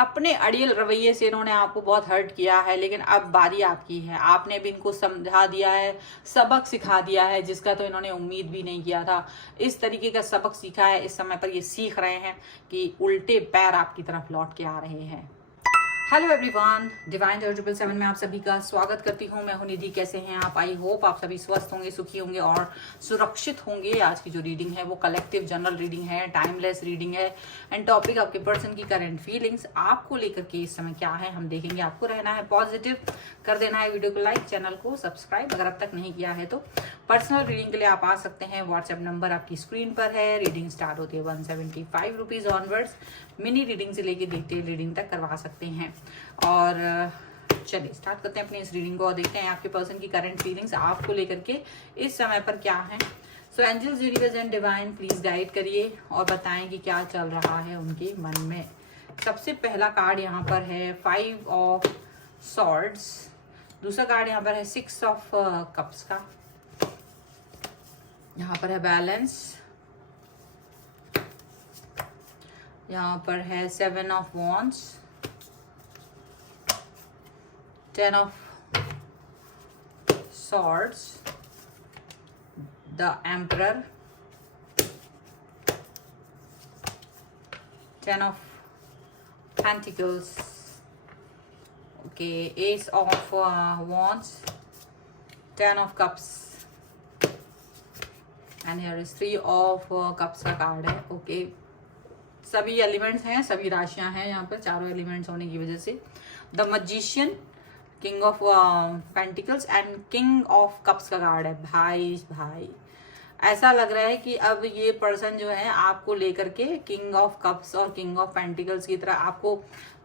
अपने अड़ियल रवैये से इन्होंने आपको बहुत हर्ट किया है, लेकिन अब बारी आपकी है। आपने भी इनको समझा दिया है, सबक सिखा दिया है, जिसका तो इन्होंने उम्मीद भी नहीं किया था। इस तरीके का सबक सीखा है, इस समय पर ये सीख रहे हैं कि उल्टे पैर आपकी तरफ लौट के आ रहे हैं। हेलो एवरीवन, डिवाइन 777 में आप सभी का स्वागत करती हूँ। मैं हूँ निधि। कैसे हैं आप? आई होप आप सभी स्वस्थ होंगे, सुखी होंगे और सुरक्षित होंगे। आज की जो रीडिंग है वो कलेक्टिव जनरल रीडिंग है, टाइमलेस रीडिंग है एंड टॉपिक आपके पर्सन की करंट फीलिंग्स आपको लेकर के इस समय क्या है हम देखेंगे। आपको रहना है पॉजिटिव, कर देना है वीडियो को लाइक, चैनल को सब्सक्राइब अगर अब तक नहीं किया है तो। पर्सनल रीडिंग के लिए आप आ सकते हैं, व्हाट्सएप नंबर आपकी स्क्रीन पर है। रीडिंग स्टार्ट होती है 175 रुपीज ऑनवर्ड्स। मिनी रीडिंग से लेके डिटेल रीडिंग तक करवा सकते हैं। और चलिए स्टार्ट करते हैं अपनी इस रीडिंग को और देखते हैं आपके पर्सन की करंट फीलिंग्स आपको लेकर के इस समय पर क्या है। So angels, universe and divine please guide करिए और बताएं कि क्या चल रहा है उनके मन में। सबसे पहला कार्ड यहाँ पर है 5 ऑफ सॉर्ड्स। दूसरा कार्ड यहाँ पर है 6 ऑफ कप्स का। यहाँ पर है बैलेंस। यहाँ पर है 7 of wands, 10 of swords, the emperor, 10 of pentacles, okay, ace of wands, 10 of cups and here is 3 of cups का कार्ड है। ओके, सभी एलिमेंट्स हैं, सभी राशियां हैं यहाँ पर, चारों एलिमेंट्स होने की वजह से। The magician, king of pentacles and king of cups का कार्ड है। भाई ऐसा लग रहा है कि अब ये पर्सन जो है आपको लेकर के किंग ऑफ कप्स और किंग ऑफ पेंटिकल्स की तरह आपको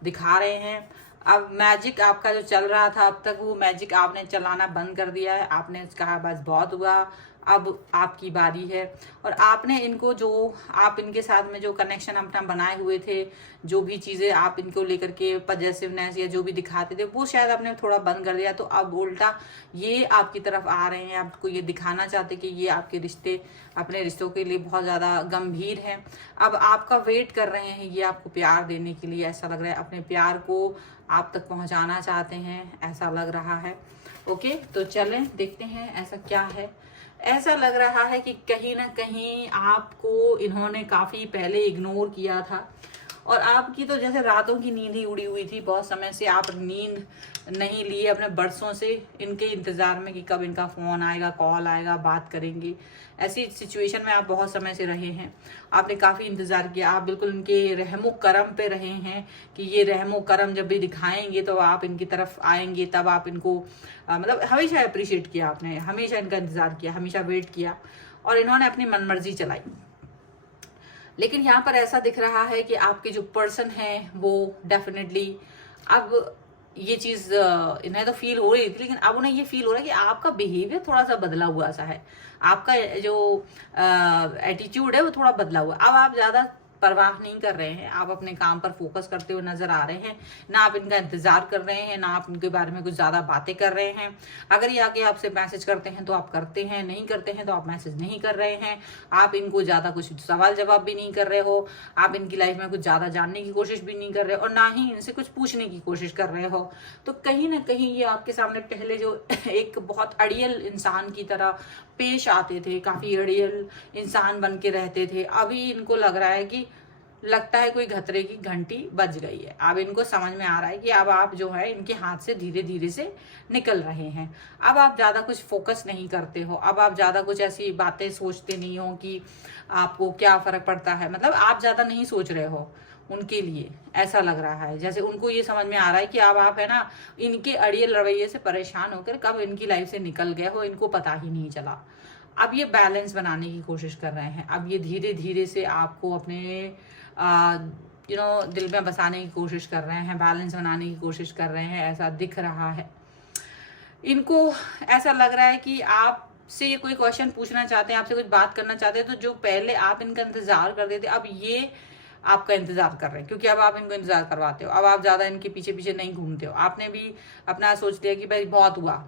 दिखा रहे हैं। अब मैजिक आपका जो चल रहा था अब तक, वो मैजिक आपने चलाना बंद कर दिया है। आपने कहा बस बहुत हुआ, अब आपकी बारी है। और आपने इनको, जो आप इनके साथ में जो कनेक्शन अपना बनाए हुए थे, जो भी चीज़ें आप इनको लेकर के पॉजिटिवनेस या जो भी दिखाते थे, वो शायद आपने थोड़ा बंद कर दिया। तो अब उल्टा ये आपकी तरफ आ रहे हैं, आपको ये दिखाना चाहते कि ये आपके रिश्ते, अपने रिश्तों के लिए बहुत ज़्यादा गंभीर हैं। अब आपका वेट कर रहे हैं ये आपको प्यार देने के लिए। ऐसा लग रहा है अपने प्यार को आप तक पहुंचाना चाहते हैं, ऐसा लग रहा है। ओके, तो चलें देखते हैं ऐसा क्या है। ऐसा लग रहा है कि कहीं ना कहीं आपको इन्होंने काफ़ी पहले इग्नोर किया था और आपकी तो जैसे रातों की नींद ही उड़ी हुई थी। बहुत समय से आप नींद नहीं लिए, अपने बरसों से इनके इंतज़ार में कि कब इनका फ़ोन आएगा, कॉल आएगा, बात करेंगे। ऐसी सिचुएशन में आप बहुत समय से रहे हैं, आपने काफ़ी इंतज़ार किया। आप बिल्कुल इनके रहमो करम पे रहे हैं कि ये रहमो करम जब भी दिखाएंगे तो आप इनकी तरफ आएंगे, तब आप इनको मतलब हमेशा अप्रिशिएट किया आपने, हमेशा इनका इंतज़ार किया, हमेशा वेट किया और इन्होंने अपनी मनमर्जी चलाई। लेकिन यहाँ पर ऐसा दिख रहा है कि आपके जो पर्सन है वो डेफिनेटली अब ये चीज़ इन्हें तो फील हो रही थी, लेकिन अब उन्हें ये फील हो रहा है कि आपका बिहेवियर थोड़ा सा बदला हुआ सा है। आपका जो एटीट्यूड है वो थोड़ा बदला हुआ। अब आप ज़्यादा परवाह नहीं कर रहे हैं, आप अपने काम पर फोकस करते हुए नजर आ रहे हैं। ना आप इनका इंतजार कर रहे हैं, ना आप इनके बारे में कुछ ज़्यादा बातें कर रहे हैं। अगर ये आके आपसे मैसेज करते हैं तो आप करते हैं, नहीं करते हैं तो आप मैसेज नहीं कर रहे हैं। आप इनको ज़्यादा कुछ सवाल जवाब भी नहीं कर रहे हो, आप इनकी लाइफ में कुछ ज़्यादा जानने की कोशिश भी नहीं कर रहे और ना ही इनसे कुछ पूछने की कोशिश कर रहे हो। तो कहीं ना कहीं ये आपके सामने पहले जो एक बहुत अड़ियल इंसान की तरह पेश आते थे, काफ़ी अड़ियल इंसान बन के रहते थे, अभी इनको लग रहा है कि लगता है कोई खतरे की घंटी बज गई है। अब इनको समझ में आ रहा है कि अब आप जो है इनके हाथ से धीरे धीरे से निकल रहे हैं। अब आप ज़्यादा कुछ फोकस नहीं करते हो, अब आप ज़्यादा कुछ ऐसी बातें सोचते नहीं हो कि आपको क्या फ़र्क पड़ता है। मतलब आप ज़्यादा नहीं सोच रहे हो उनके लिए, ऐसा लग रहा है। जैसे उनको ये समझ में आ रहा है कि अब आप है ना इनके अड़ियल रवैये से परेशान होकर कब इनकी लाइफ से निकल गए हो, इनको पता ही नहीं चला। अब ये बैलेंस बनाने की कोशिश कर रहे हैं। अब ये धीरे धीरे से आपको अपने दिल में बसाने की कोशिश कर रहे हैं, बैलेंस बनाने की कोशिश कर रहे हैं, ऐसा दिख रहा है। इनको ऐसा लग रहा है कि आपसे ये कोई क्वेश्चन पूछना चाहते हैं, आपसे कुछ बात करना चाहते हैं, तो जो पहले आप इनका इंतजार करते थे अब ये आपका इंतजार कर रहे हैं, क्योंकि अब आप इनको इंतजार करवाते हो। अब आप ज़्यादा इनके पीछे पीछे नहीं घूमते हो। आपने भी अपना सोच लिया कि भाई बहुत हुआ,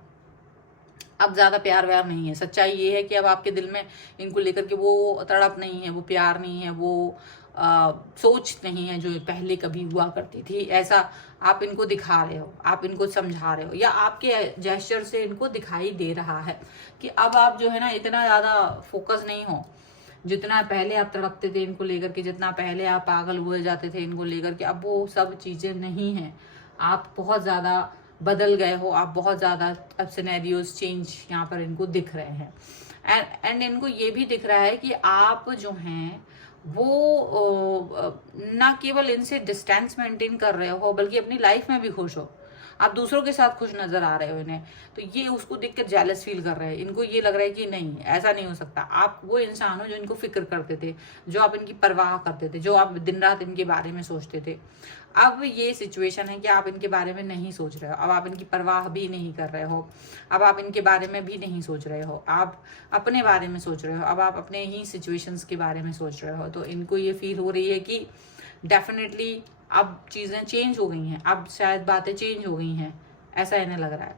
अब ज़्यादा प्यार व्यार नहीं है। सच्चाई ये है कि अब आपके दिल में इनको लेकर के वो तड़प नहीं है, वो प्यार नहीं है, वो सोच नहीं है जो पहले कभी हुआ करती थी, ऐसा आप इनको दिखा रहे हो, आप इनको समझा रहे हो, या आपके जेस्चर से इनको दिखाई दे रहा है कि अब आप जो है ना इतना ज़्यादा फोकस नहीं हो जितना पहले आप तड़पते थे इनको लेकर के, जितना पहले आप पागल हुए जाते थे इनको लेकर के, अब वो सब चीज़ें नहीं हैं। आप बहुत ज़्यादा बदल गए हो, आप बहुत ज़्यादा अब सिनेरियोज चेंज यहाँ पर इनको दिख रहे हैं। एंड इनको ये भी दिख रहा है कि आप जो हैं वो ना केवल इनसे डिस्टेंस मेंटेन कर रहे हो बल्कि अपनी लाइफ में भी खुश हो, आप दूसरों के साथ खुश नजर आ रहे हो इन्हें, तो ये उसको देखकर जेलस फील कर रहे हैं। इनको ये लग रहा है कि नहीं ऐसा नहीं हो सकता, आप वो इंसान हो जो इनको फिक्र करते थे, जो आप इनकी परवाह करते थे, जो आप दिन रात इनके बारे में सोचते थे। अब ये सिचुएशन है कि आप इनके बारे में नहीं सोच रहे हो, अब आप इनकी परवाह भी नहीं कर रहे हो, अब आप इनके बारे में भी नहीं सोच रहे हो, आप अपने बारे में सोच रहे हो, अब आप अपने ही सिचुएशंस के बारे में सोच रहे हो। तो इनको ये फील हो रही है कि डेफिनेटली अब चीज़ें चेंज हो गई हैं, अब शायद बातें चेंज हो गई हैं, ऐसा इन्हें लग रहा है।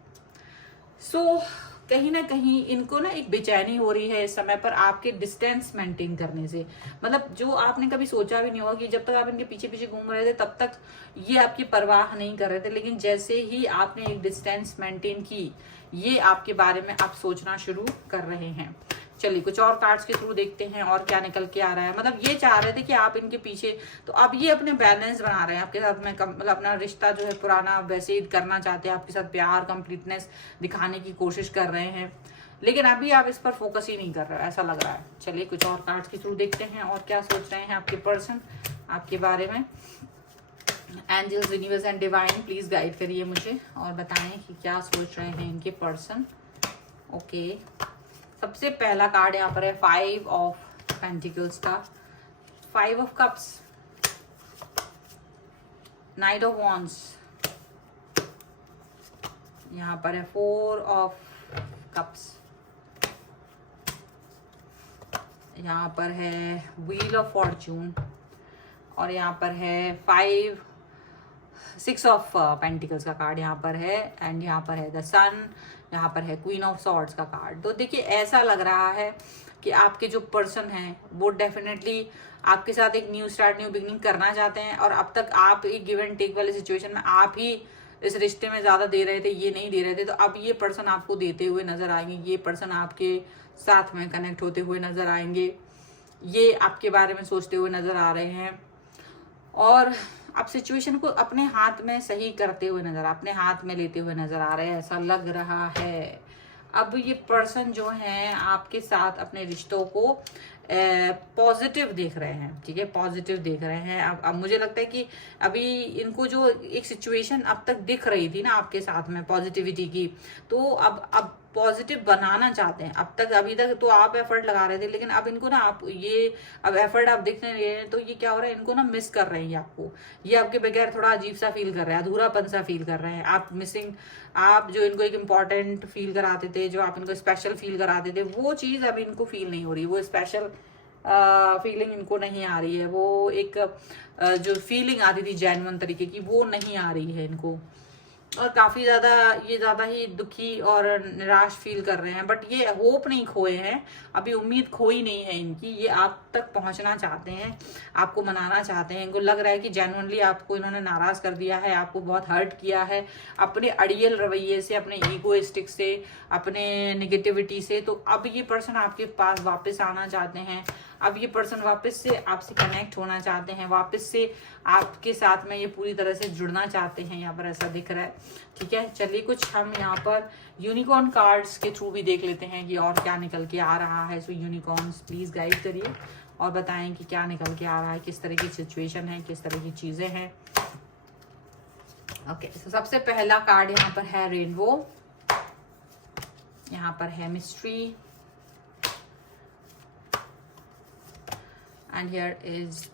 सो कहीं ना कहीं इनको ना एक बेचैनी हो रही है इस समय पर आपके डिस्टेंस मेंटेन करने से। मतलब जो आपने कभी सोचा भी नहीं होगा कि जब तक आप इनके पीछे पीछे घूम रहे थे तब तक ये आपकी परवाह नहीं कर रहे थे, लेकिन जैसे ही आपने एक डिस्टेंस मेंटेन की, ये आपके बारे में आप सोचना शुरू कर रहे हैं। चलिए कुछ और कार्ड्स के थ्रू देखते हैं और क्या निकल के आ रहा है। मतलब ये चाह रहे थे कि आप इनके पीछे, तो अब ये अपने बैलेंस बना रहे हैं आपके साथ में, मतलब अपना रिश्ता जो है पुराना वैसे ही करना चाहते हैं, आपके साथ प्यार कंप्लीटनेस दिखाने की कोशिश कर रहे हैं, लेकिन अभी आप इस पर फोकस ही नहीं कर रहे हो, ऐसा लग रहा है। चलिए कुछ और कार्ड्स के थ्रू देखते हैं और क्या सोच रहे हैं आपके पर्सन आपके बारे में। Angels, universe and divine please guide करिए मुझे और बताएं कि क्या सोच रहे हैं इनके पर्सन। ओके, सबसे पहला कार्ड यहाँ पर है 5 ऑफ पेंटिकल्स का, 5 of cups, night of wands, यहाँ पर है 4 ऑफ कप्स, यहाँ पर है व्हील ऑफ फॉर्च्यून, और यहाँ पर है 6 ऑफ पेंटिकल्स का कार्ड यहाँ पर है, एंड यहाँ पर है द सन, यहाँ पर है क्वीन ऑफ सॉर्ड्स का कार्ड। तो देखिए ऐसा लग रहा है कि आपके जो पर्सन हैं वो डेफिनेटली आपके साथ एक न्यू स्टार्ट, न्यू बिगनिंग करना चाहते हैं, और अब तक आप एक गिव एंड टेक वाले सिचुएशन में आप ही इस रिश्ते में ज्यादा दे रहे थे, ये नहीं दे रहे थे, तो अब ये पर्सन आपको देते हुए नजर आएंगे, ये पर्सन आपके साथ में कनेक्ट होते हुए नजर आएंगे, ये आपके बारे में सोचते हुए नजर आ रहे हैं, और आप सिचुएशन को अपने हाथ में सही करते हुए नजर, अपने हाथ में लेते हुए नजर आ रहे हैं, ऐसा लग रहा है। अब ये पर्सन जो है आपके साथ अपने रिश्तों को पॉजिटिव देख रहे हैं, ठीक है, पॉजिटिव देख रहे हैं। अब मुझे लगता है कि अभी इनको जो एक सिचुएशन अब तक दिख रही थी ना आपके साथ में पॉजिटिविटी की, तो अब पॉजिटिव बनाना चाहते हैं। अब तक अभी तक तो आप एफर्ट लगा रहे थे, लेकिन अब इनको ना आप ये अब एफर्ट आप दिखने रहे हैं, तो ये क्या हो रहा है, इनको ना मिस कर रहे हैं आपको, ये आपके बगैर थोड़ा अजीब सा फील कर रहे हैं, अधूरापन सा फील कर रहे हैं, आप मिसिंग, आप जो इनको एक इम्पॉर्टेंट फील कराते थे, जो आप इनको स्पेशल फील कराते थे, वो चीज़ अभी इनको फील नहीं हो रही, वो स्पेशल फीलिंग इनको नहीं आ रही है, वो एक जो फीलिंग आती थी जेन्युइन तरीके की वो नहीं आ रही है इनको, और काफ़ी ज़्यादा ये ज़्यादा ही दुखी और निराश फील कर रहे हैं। बट ये होप नहीं खोए हैं, अभी उम्मीद खोई नहीं है इनकी, ये आप तक पहुंचना चाहते हैं, आपको मनाना चाहते हैं। इनको लग रहा है कि जेन्युइनली आपको इन्होंने नाराज़ कर दिया है, आपको बहुत हर्ट किया है अपने अड़ियल रवैये से, अपने ईगोइस्टिक से, अपने निगेटिविटी से। तो अब ये पर्सन आपके पास वापस आना चाहते हैं, अब ये पर्सन वापस से आपसे कनेक्ट होना चाहते हैं, वापस से आपके साथ में ये पूरी तरह से जुड़ना चाहते हैं, यहाँ पर ऐसा दिख रहा है, ठीक है। चलिए कुछ हम यहाँ पर यूनिकॉर्न कार्ड्स के थ्रू भी देख लेते हैं कि और क्या निकल के आ रहा है। सो यूनिकॉर्न्स प्लीज गाइड करिए और बताएं कि क्या निकल के आ रहा है, किस तरह की सिचुएशन है, किस तरह की चीजें हैं। ओके, तो सबसे पहला कार्ड यहाँ पर है रेनबो, यहाँ पर है mystery, and here is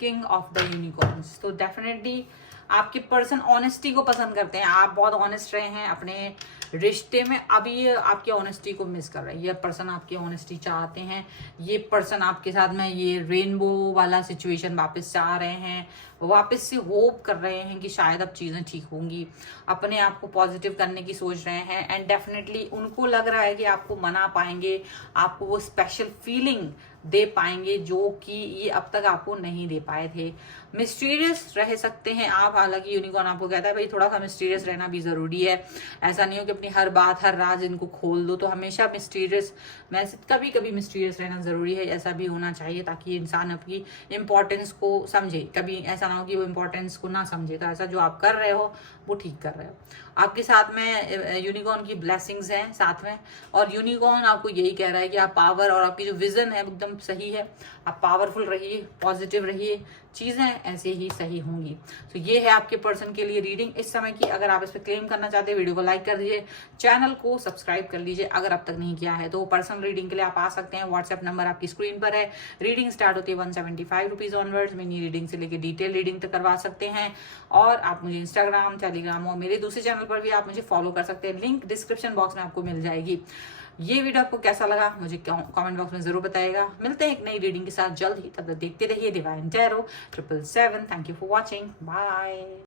king of the unicorns. तो डेफिनेटली आपके पर्सन ऑनेस्टी को पसंद करते हैं, आप बहुत ऑनेस्ट रहे हैं अपने रिश्ते में, अभी ये आपकी ऑनेस्टी को मिस कर रहा है, ये पर्सन आपकी ऑनेस्टी चाहते हैं, ये पर्सन आपके साथ में ये रेनबो वाला सिचुएशन वापस चाह रहे हैं, वापस से होप कर रहे हैं कि शायद अब चीज़ें ठीक होंगी, अपने आप को पॉजिटिव करने की सोच रहे हैं, एंड डेफिनेटली उनको लग रहा है कि आपको मना पाएंगे, आपको वो स्पेशल फीलिंग दे पाएंगे जो कि ये अब तक आपको नहीं दे पाए थे। मिस्टीरियस रह सकते हैं आप, हालांकि यूनिकॉर्न आपको कहता है भाई थोड़ा सा मिस्टीरियस रहना भी जरूरी है। ऐसा नहीं हो कि अपनी हर बात हर राज इनको खोल दो, तो हमेशा मिस्टीरियस, वैसे कभी कभी मिस्टीरियस रहना जरूरी है, ऐसा भी होना चाहिए ताकि इंसान अपनी इंपॉर्टेंस को समझे। कभी ऐसा ना हो कि वो इंपॉर्टेंस को ना समझे। तो ऐसा जो आप कर रहे हो वो ठीक कर रहे हो। आपके साथ में यूनिकॉर्न की ब्लेसिंग्स हैं साथ में, और यूनिकॉर्न आपको यही कह रहा है कि आप पावर और आपकी जो विजन है एकदम सही है, आप पावरफुल रहिए, पॉजिटिव रहिए, चीजें ऐसे ही सही होंगी। तो ये है आपके पर्सन के लिए रीडिंग इस समय की। अगर आप इस पर क्लेम करना चाहते हैं वीडियो को लाइक कर दीजिए, चैनल को सब्सक्राइब कर लीजिए अगर अब तक नहीं किया है। तो पर्सनल रीडिंग के लिए आप आ सकते हैं, व्हाट्सएप नंबर आपकी स्क्रीन पर है। रीडिंग स्टार्ट होती है 175 रुपीज ऑनवर्ड्स। मिनी रीडिंग से लेकर डिटेल रीडिंग तक करवा सकते हैं। और आप मुझे इंस्टाग्राम, टेलीग्राम और मेरे दूसरे चैनल पर भी आप मुझे फॉलो कर सकते हैं, लिंक डिस्क्रिप्शन बॉक्स में आपको मिल जाएगी। ये वीडियो आपको कैसा लगा मुझे कमेंट बॉक्स में जरूर बताइएगा। मिलते हैं एक नई रीडिंग के साथ जल्द ही, तब तक देखते रहिए divine tarot 777। Thank you for watching, bye.